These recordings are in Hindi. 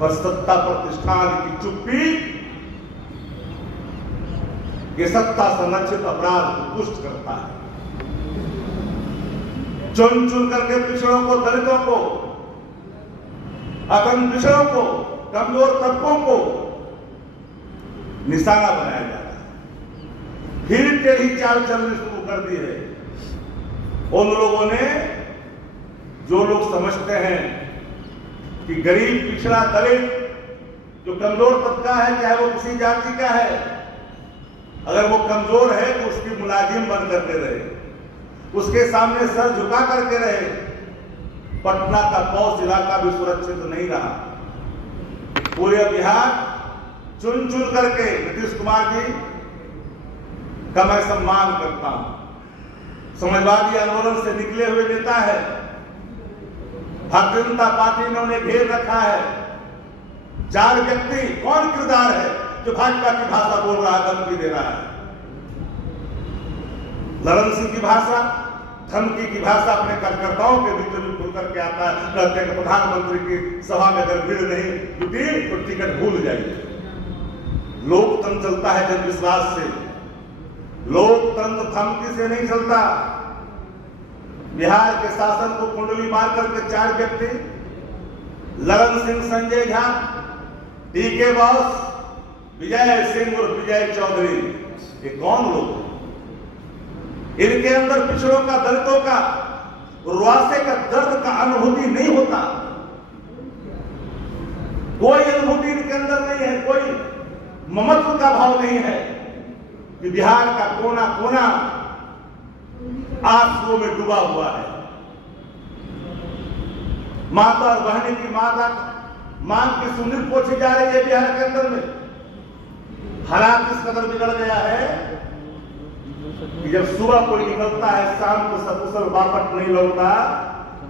और सत्ता प्रतिष्ठान की चुप्पी ये सत्ता संरक्षित अपराध को पुष्ट करता है। चुन चुन करके पिछड़ों को, दलितों को, अकन पिछड़ों को, कमजोर तबकों को निशाना बनाया जा रहा है। फिर के ही चाल चलनी शुरू कर दी है उन लोगों ने जो लोग समझते हैं कि गरीब, पिछड़ा, दलित, जो कमजोर तबका है, चाहे वो किसी जाति का है, अगर वो कमजोर है तो उसकी मुलाजिम बन करके रहे, उसके सामने सर झुका करके रहे। पटना का पौष इलाका भी सुरक्षित नहीं रहा। पूरे बिहार चुन चुन करके नीतीश कुमार जी का मैं सम्मान करता हूं। समाजवादी आंदोलन से निकले हुए नेता है, भारतीय जनता पार्टी ने उन्हें घेर रखा है। 4 व्यक्ति, कौन किरदार है जो भाजपा की भाषा बोल रहा है, धमकी दे रहा है? ललन सिंह की भाषा, धमकी की भाषा अपने कार्यकर्ताओं के बीच में खुल करके आता है। कहते हैं प्रधानमंत्री की सभा में अगर भीड़ नहीं जुटी तो टिकट भूल जाइए। लोकतंत्र चलता है जन विश्वास से, लोकतंत्र धमकी से नहीं चलता। बिहार के शासन को कुंडली मार करके 4 व्यक्ति, ललन सिंह, संजय झा, डीके बॉस, विजय सिंह और विजय चौधरी, ये कौन लोग? इनके अंदर पिछड़ों का, दलितों का, रुआसे का, दर्द का अनुभूति नहीं होता। कोई अनुभूति इनके अंदर नहीं है, कोई ममत्व का भाव नहीं है कि बिहार का कोना कोना आंसुओं में डूबा हुआ है। माता और बहनी की मांग की सुंदर पोछी जा रही है बिहार के अंदर में। हालात इस कदर बिगड़ गया है कि जब सुबह कोई निकलता है, शाम को सकुशल वापस नहीं लौटता,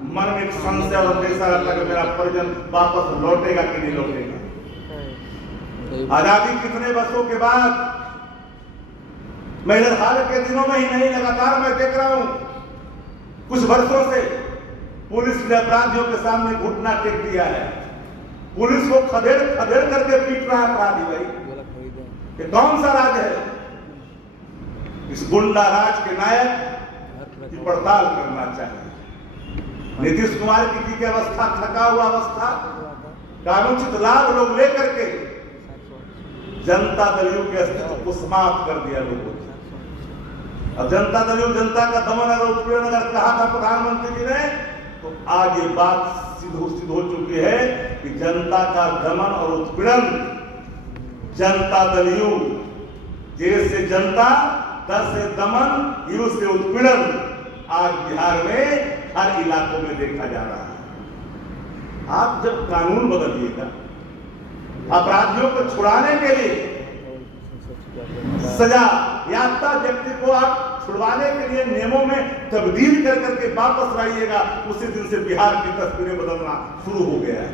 मन में एक संशय और अंदेशा रहता है कि मेरा परिजन वापस लौटेगा कि नहीं लौटेगा। आजादी कितने वर्षों के बाद, मैं इधर हाल के दिनों में ही नहीं, लगातार मैं देख रहा हूं कुछ वर्षों से पुलिस ने अपराधियों के सामने घुटना टेक दिया है। पुलिस को खदेड़ खदेड़ करके पीट रहा है अपराधी। भाई ये कौन सा राज है? इस गुंडा राज के नायक की पड़ताल करना चाहिए। नीतीश कुमार की अवस्था, थका हुआ अवस्था, कानूनचित लाभ लोग लेकर के जनता दलियों के अस्तित्व को समाप्त कर दिया लोगों ने। अब जनता दलियों, जनता का दमन अगर उत्पीड़न अगर कहा था प्रधानमंत्री जी ने, तो आज ये बात सिद्ध हो चुकी है कि जनता का दमन और उत्पीड़न, जनता दलियों, जे से जनता, दस से दमन, यू से उत्पीड़न आज बिहार में हर इलाकों में देखा जा रहा है। आप जब कानून बदलिएगा, अपराधियों को छुड़ाने के लिए सजा याफ्ता व्यक्ति को आप छुड़वाने के लिए नियमों में तब्दील कर करके वापस लाइएगा, उसी दिन से बिहार की तस्वीरें बदलना शुरू हो गया है।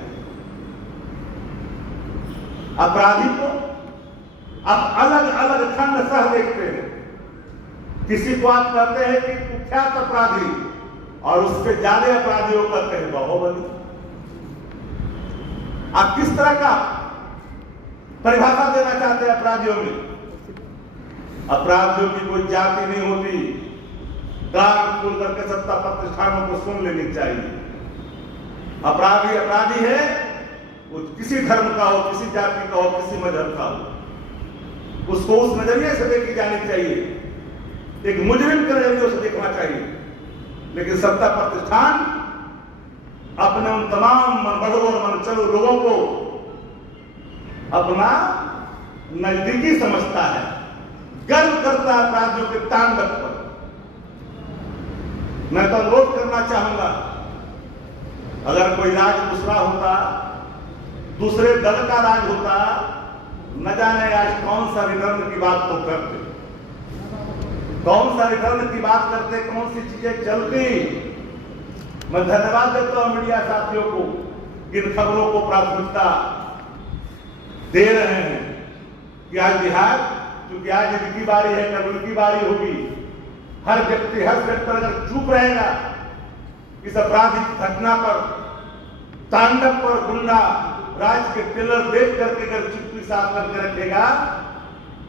अपराधी को आप अलग अलग खंड सह देखते हैं। किसी को आप कहते हैं कि कुख्यात अपराधी, और उससे ज्यादा अपराधियों को कहते हैं बाहुबली। आप किस तरह का परिभाषा देना चाहते हैं अपराधियों में? अपराधियों की कोई जाति नहीं होती। कान खोल करके सत्ता प्रतिष्ठानों को सुन लेनी चाहिए। अपराधी अपराधी है, वो किसी धर्म का हो, किसी जाति का हो, किसी मजहब का हो, उसको उस नजरिए से देखी जानी चाहिए, एक मुजरिम के नजरिए से देखना चाहिए। लेकिन सत्ता प्रतिष्ठान अपने उन तमाम मनबढ़ों और मनचलों लोगों को अपना नजदीकी समझता है, गर्व करता है अपराधियों के तांडव पर। मैं तो अनुरोध करना चाहूंगा, अगर कोई राज दूसरा होता, दूसरे दल का राज होता, न जाने आज कौन सा रिटर्न की बात तो करते, कौन सा रिटर्न की बात करते, कौन सी चीजें चलती। मैं धन्यवाद देता हूं मीडिया साथियों को, इन खबरों को प्राथमिकता दे रहे हैं कि आज बिहार, क्योंकि आज इनकी बारी है, कल उनकी बारी होगी। हर व्यक्ति, हर सेक्टर अगर चुप रहेगा इस आपराधिक घटना पर, तांडव पर, गुंडा राज्य के टेलर देख करके अगर चुप्पी साफ करके रखेगा,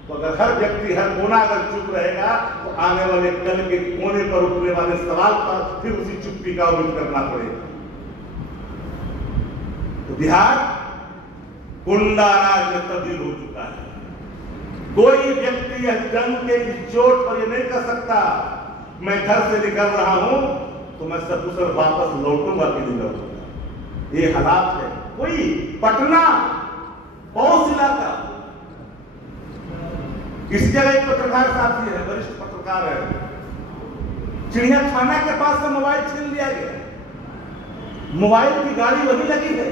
तो अगर हर व्यक्ति हर कोना अगर चुप रहेगा, तो आने वाले कल के कोने पर उठने वाले सवाल पर फिर उसी चुप्पी का उल्लेख करना पड़ेगा। तो बिहार गुंडा राज में तब्दील हो चुका है। कोई व्यक्ति यह जंग के इस चोट पर यह नहीं कर सकता मैं घर से निकल रहा हूं तो मैं सकुशल वापस लौटूंगा कि नहीं लौटूंगा। ये हालात है। कोई पटना पौष इलाका, किसी जगह एक पत्रकार साथी है, वरिष्ठ पत्रकार है, चिड़ियाखाना के पास से मोबाइल छीन लिया गया, मोबाइल की गाड़ी वही लगी है,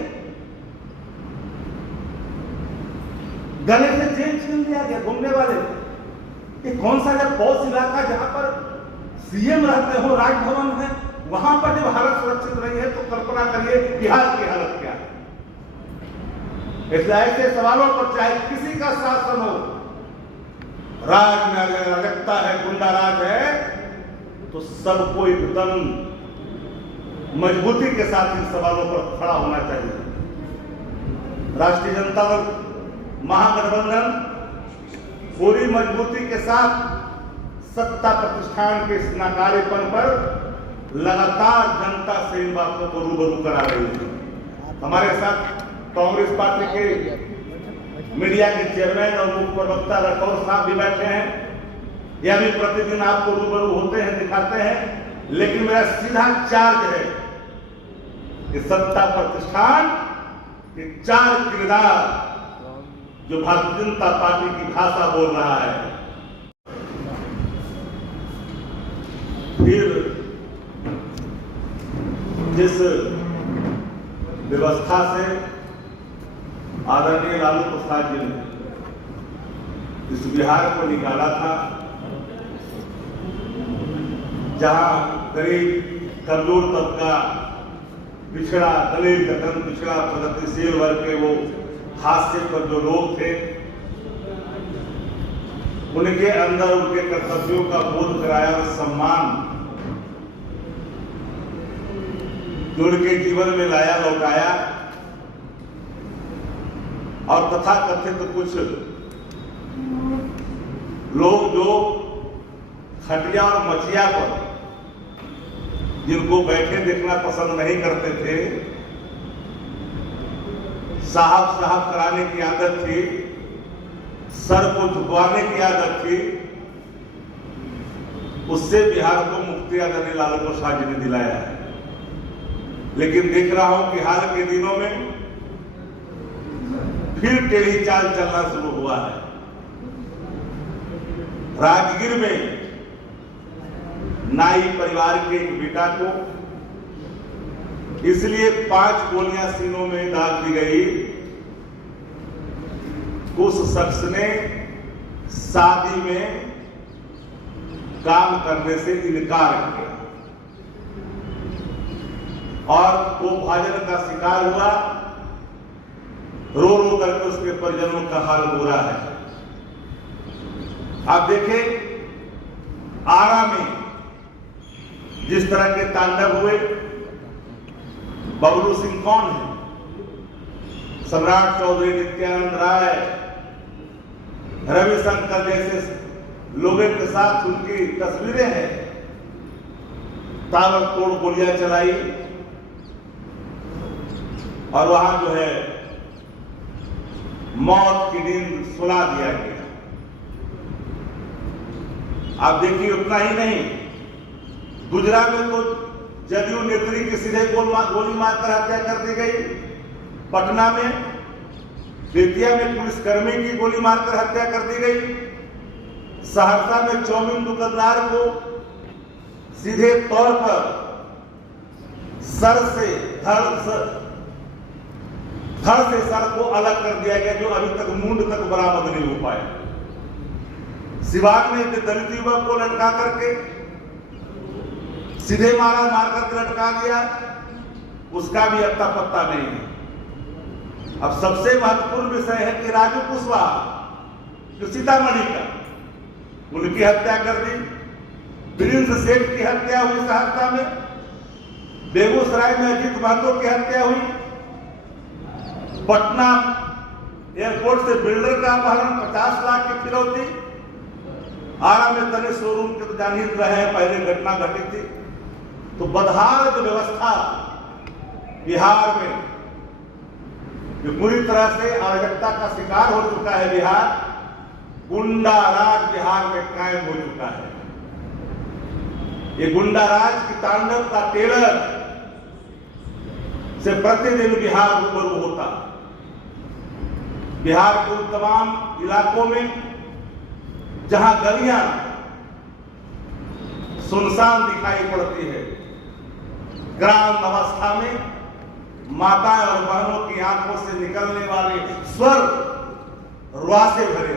गले से चेन छीन लिया गया घूमने वाले। ये कौन सा जब पौष इलाका जहां पर सीएम रहते हो, राजभवन है, वहां पर जब हालत सुरक्षित नहीं है तो कल्पना करिए बिहार की हालत क्या है। इसलिए ऐसे सवालों पर चाहे किसी का शासन हो, राज में अगर अराजकता है, गुंडा राज है, तो सबको एकदम मजबूती के साथ इन सवालों पर खड़ा होना चाहिए। राष्ट्रीय जनता दल महागठबंधन पूरी मजबूती के साथ सत्ता प्रतिष्ठान के इस नाकारेपन पर लगातार जनता से इन बातों को रूबरू करा रही है। हमारे साथ कांग्रेस पार्टी के मीडिया के चेयरमैन और मुख्य प्रवक्ता राठौर साहब भी बैठे हैं। यह भी प्रतिदिन आपको रूबरू होते हैं, दिखाते हैं। लेकिन मेरा सीधा चार्ज है कि सत्ता प्रतिष्ठान के 4 किरदार जो भारतीय जनता पार्टी की भाषा बोल रहा है, फिर जिस व्यवस्था से आदरणीय लालू प्रसाद जी ने इस बिहार को निकाला था, जहां गरीब कमजोर तबका, पिछड़ा दलित दखन, पिछड़ा प्रगतिशील वर्ग के वो हास्य पर जो लोग थे, उनके अंदर उनके कर्तव्यों का बोध कराया और सम्मान जो उनके जीवन में लाया, लौटाया। और तथा कथित कुछ लोग जो खटिया और मचिया पर जिनको बैठे देखना पसंद नहीं करते थे, साहब साहब कराने की आदत थी, सर को झुकवाने की आदत थी, उससे बिहार को मुक्ति आदरणीय लालू प्रसाद जी ने दिलाया है। लेकिन देख रहा हूं कि हाल के दिनों में फिर टेढ़ी चाल चलना शुरू हुआ है। राजगीर में नाई परिवार के एक बेटा को इसलिए 5 गोलियां सीनों में दाग दी गई, उस शख्स ने शादी में काम करने से इनकार किया और वो भाजन का शिकार हुआ। रो रो करके उसके परिजनों का हाल बुरा है। आप देखें आरा में जिस तरह के तांडव हुए, बबलू सिंह कौन है, सम्राट चौधरी, नित्यानंद राय, रविशंकर जैसे लोगों के साथ उनकी तस्वीरें हैं, ताबड़तोड़ गोलियां चलाई और वहां जो है मौत की नींद सुला दिया गया। आप देखिए उतना ही नहीं, गुजरात में तो जदयू नेत्री की सीधे गोली मारकर हत्या कर दी गई, पटना में बेतिया में पुलिसकर्मी की गोली मारकर हत्या कर दी गई, सहरसा में चौमिन दुकानदार को सीधे तौर पर सर से धड़ से सर को अलग कर दिया गया, जो अभी तक मुंड तक बरामद नहीं हो पाया। सिवान में दलित युवक को लटका करके सीधे मार करके लटका दिया, उसका भी अत्ता पत्ता नहीं है। अब सबसे महत्वपूर्ण विषय है कि राजू कुशवाहा जो सीतामढ़ी का, उनकी हत्या कर दी, प्रिंस सेठ की हत्या हुई सहरसा में, बेगूसराय में अजीत महतो की हत्या हुई, पटना एयरपोर्ट से बिल्डर का अपहरण, 50 लाख की फिरौती। आरा में तनिष्क शोरूम के तो जान ही रहे हैं, पहले घटना घटी थी। तो बदहाल जो व्यवस्था बिहार में, जो पूरी तरह से अराजकता का शिकार हो चुका है बिहार, गुंडा राज बिहार में कायम हो चुका है। ये गुंडा राज की तांडव का टेलर से प्रतिदिन बिहार रूबरू होता। बिहार के उन तमाम इलाकों में जहां गलियां सुनसान दिखाई पड़ती है, ग्राम अवस्था में माताएं और बहनों की आंखों से निकलने वाले स्वर रुआ से भरे